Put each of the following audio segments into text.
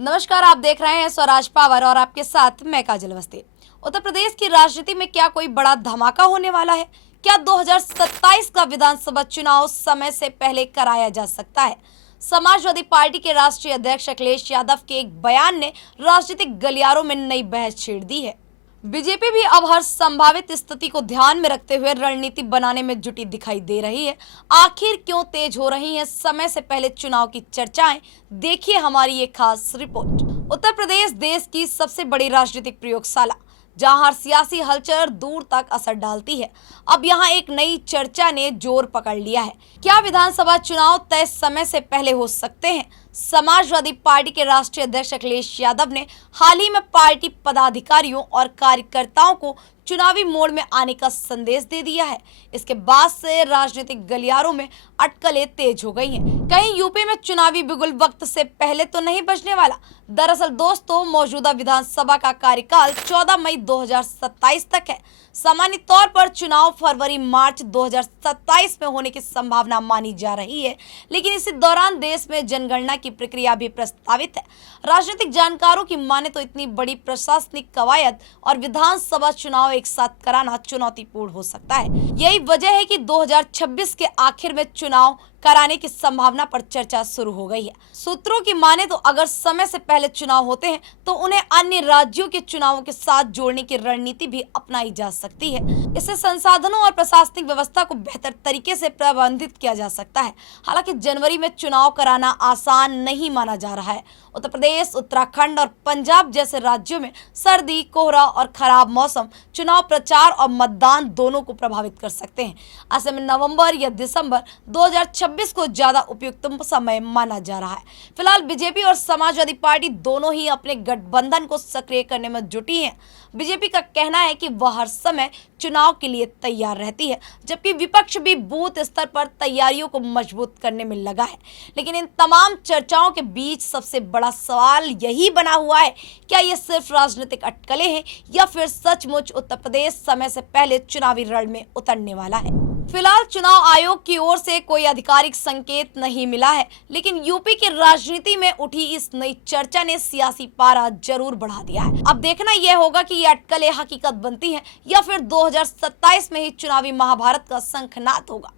नमस्कार, आप देख रहे हैं स्वराज पावर और आपके साथ मैं काजल अवस्थी। उत्तर प्रदेश की राजनीति में क्या कोई बड़ा धमाका होने वाला है? क्या 2027 का विधानसभा चुनाव समय से पहले कराया जा सकता है? समाजवादी पार्टी के राष्ट्रीय अध्यक्ष अखिलेश यादव के एक बयान ने राजनीतिक गलियारों में नई बहस छेड़ दी है। बीजेपी भी अब हर संभावित स्थिति को ध्यान में रखते हुए रणनीति बनाने में जुटी दिखाई दे रही है। आखिर क्यों तेज हो रही हैं समय से पहले चुनाव की चर्चाएं? देखिए हमारी ये खास रिपोर्ट। उत्तर प्रदेश देश की सबसे बड़ी राजनीतिक प्रयोगशाला, जहां हर सियासी हलचल दूर तक असर डालती है। अब यहां एक नई चर्चा ने जोर पकड़ लिया है। क्या विधानसभा चुनाव तय समय से पहले हो सकते हैं? समाजवादी पार्टी के राष्ट्रीय अध्यक्ष अखिलेश यादव ने हाल ही में पार्टी पदाधिकारियों और कार्यकर्ताओं को चुनावी मोड़ में आने का संदेश दे दिया है। इसके बाद से राजनीतिक गलियारों में अटकलें तेज हो गई हैं। कहीं यूपी में चुनावी बिगुल वक्त से पहले तो नहीं बजने वाला। दरअसल दोस्तों, मौजूदा विधानसभा का कार्यकाल 14 मई 2027 तक है। सामान्य तौर पर चुनाव फरवरी-मार्च 2027 में होने की संभावना मानी जा रही है, लेकिन इसी दौरान देश में जनगणना की प्रक्रिया भी प्रस्तावित है। राजनीतिक जानकारों की माने तो इतनी बड़ी प्रशासनिक कवायद और विधानसभा चुनाव एक साथ कराना चुनौतीपूर्ण हो सकता है। यही वजह है कि 2026 के आखिर में चुनाव कराने की संभावना पर चर्चा शुरू हो गई है। सूत्रों की माने तो अगर समय से पहले चुनाव होते हैं तो उन्हें अन्य राज्यों के चुनावों के साथ जोड़ने की रणनीति भी अपनाई जा सकती है। इससे संसाधनों और प्रशासनिक व्यवस्था को बेहतर तरीके से प्रबंधित किया जा सकता है। हालांकि जनवरी में चुनाव कराना आसान नहीं माना जा रहा है। उत्तर प्रदेश, उत्तराखंड और पंजाब जैसे राज्यों में सर्दी, कोहरा और खराब मौसम चुनाव प्रचार और मतदान दोनों को प्रभावित कर सकते हैं। ऐसे में नवंबर या दिसंबर 2026 को ज्यादा उपयुक्त समय माना जा रहा है। फिलहाल बीजेपी और समाजवादी पार्टी दोनों ही अपने गठबंधन को सक्रिय करने में जुटी हैं। बीजेपी का कहना है कि वह हर समय चुनाव के लिए तैयार रहती है, जबकि विपक्ष भी बूथ स्तर पर तैयारियों को मजबूत करने में लगा है। लेकिन इन तमाम चर्चाओं के बीच सबसे बड़ा सवाल यही बना हुआ है, क्या ये सिर्फ राजनीतिक अटकलें हैं या फिर सचमुच उत्तर प्रदेश समय से पहले चुनावी रण में उतरने वाला है? फिलहाल चुनाव आयोग की ओर से कोई आधिकारिक संकेत नहीं मिला है, लेकिन यूपी की राजनीति में उठी इस नई चर्चा ने सियासी पारा जरूर बढ़ा दिया है। अब देखना यह होगा कि ये अटकलें हकीकत बनती हैं या फिर 2027 में ही चुनावी महाभारत का शंखनाद होगा।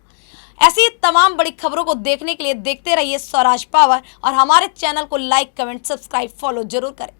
ऐसी तमाम बड़ी खबरों को देखने के लिए देखते रहिए स्वराज पावर और हमारे चैनल को लाइक, कमेंट, सब्सक्राइब, फॉलो जरूर करें।